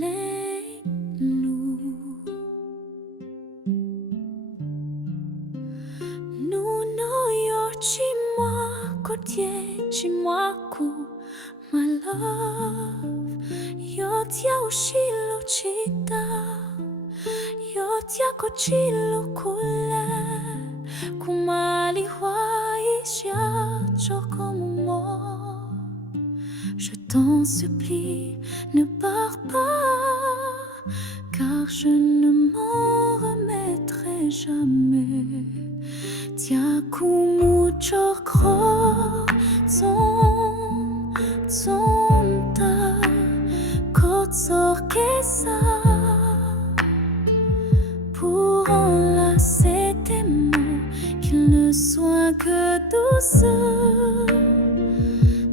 Millennium Nuno Yochimoku, my love. Yotia Ushilo Chita, Yotia Kochilo Kule, Kumali Waisha Chokomo. Je t'en supplie, ne pars pas, car je ne m'en remettrai jamais. Tiakumu chokro tsonta kotsorkesa pour enlacer tes mots, qu'ils ne soient que douceur.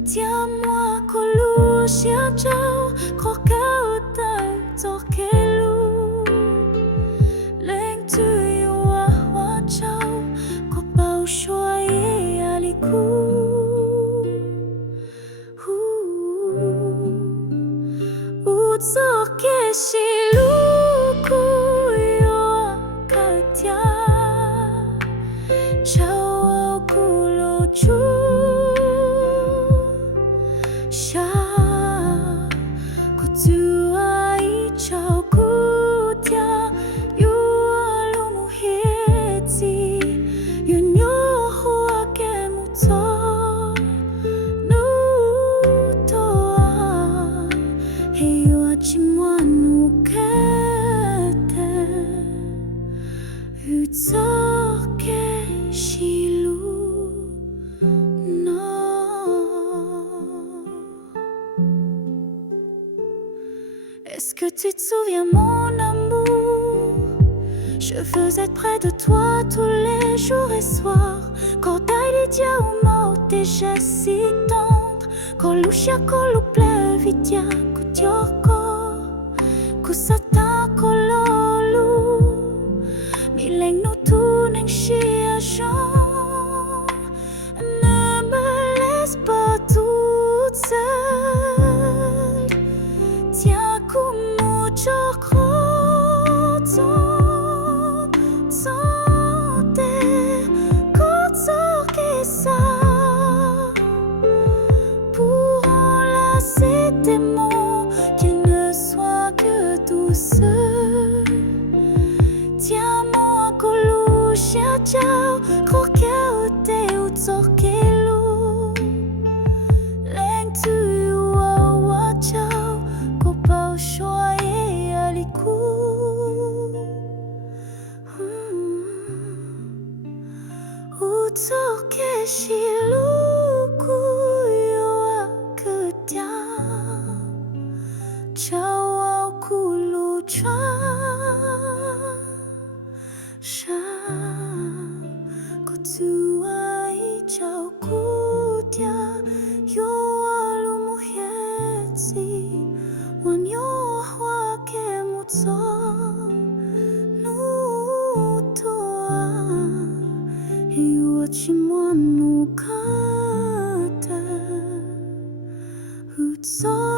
Tiens-moi kolushia chao krokauta torkelu leng tu yua wa chao kopau shoye aliku utsoke shiluku yoa katia chao kulochu Sha kutua ichao kutia yualu muheti yunyo huake muto nutoa hewa chimwanu kete utsoke shilu Est-ce que tu te souviens, mon amour? Je veux être près de toi tous les jours et soirs. Kordaï dia ou mort, tes gestes si tendres. Kolushia kolu plevitia kutioko. Kusata kololu. Mileng no tu neng shia jean. Ne me laisse pas toute seule. Tiens kumu chokro tsonte kotsorkesa pour enlacer tes mots, qu'ils ne soient que douceur. Tiens-moi kolushia chao krokeute utsorkelu leng tu wa chao kopau shoye aliku utsoke shiluku yoa kutia chao kulucha sha kotua ichao kutia yoalu muheti wanyo wake mutso nutoa hiwachimwanu kata utso